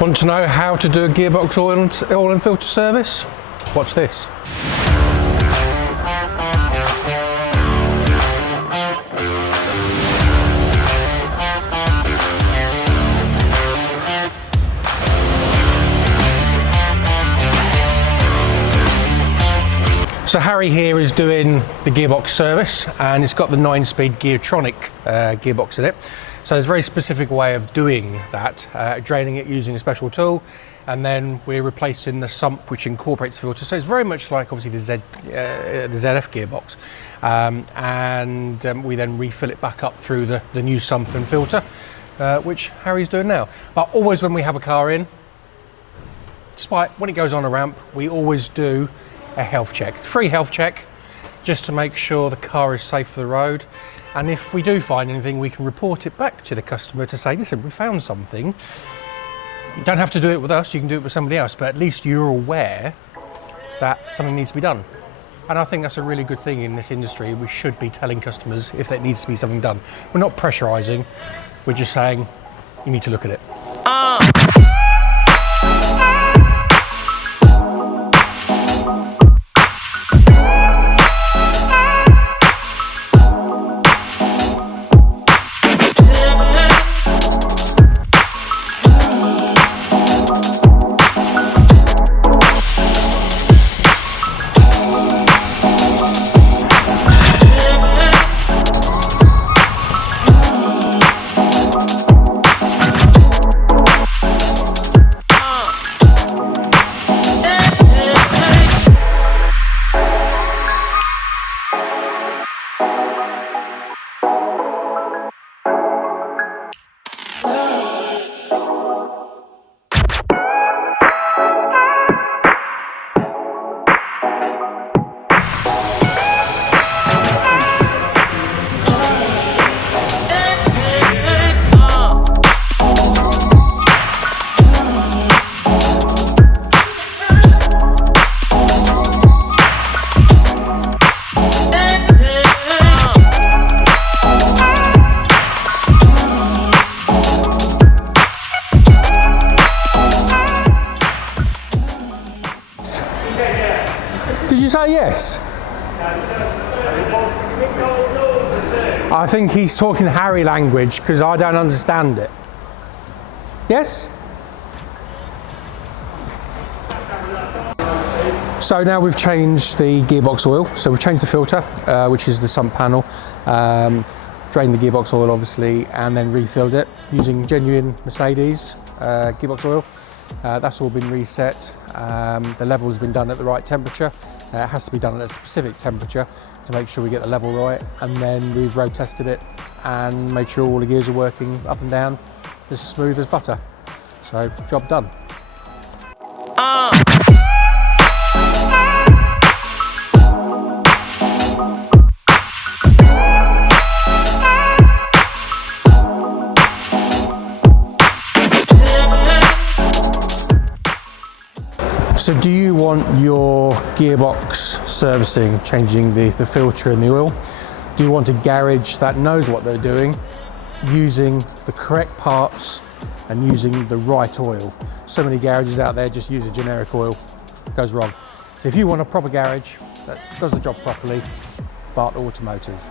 Want to know how to do a gearbox oil and filter service? Watch this. So Harry here is doing the gearbox service, and it's got the 9-speed Geartronic gearbox in it. So there's a very specific way of doing that, draining it using a special tool, and then we're replacing the sump which incorporates the filter. So it's very much like obviously the ZF gearbox, and we then refill it back up through the new sump and filter, which Harry's doing now. But always when we have a car in, despite when it goes on a ramp, we always do a health check, free health check, just to make sure the car is safe for the road. And if we do find anything, we can report it back to the customer to say, listen, we found something. You don't have to do it with us, you can do it with somebody else, but at least you're aware that something needs to be done. And I think that's a really good thing in this industry. We should be telling customers if there needs to be something done. We're not pressurizing, we're just saying, you need to look at it. Did you say yes? I think he's talking Harry language because I don't understand it. Yes? So now we've changed the gearbox oil. So we've changed the filter, which is the sump panel, drained the gearbox oil obviously, and then refilled it using genuine Mercedes gearbox oil. That's all been reset. The level has been done at the right temperature. It has to be done at a specific temperature to make sure we get the level right, and then we've road tested it and made sure all the gears are working up and down as smooth as butter. So job done. So do you want your gearbox servicing, changing the filter and the oil? Do you want a garage that knows what they're doing, using the correct parts and using the right oil? So many garages out there just use a generic oil, it goes wrong. So if you want a proper garage that does the job properly, Bartlett Automotive.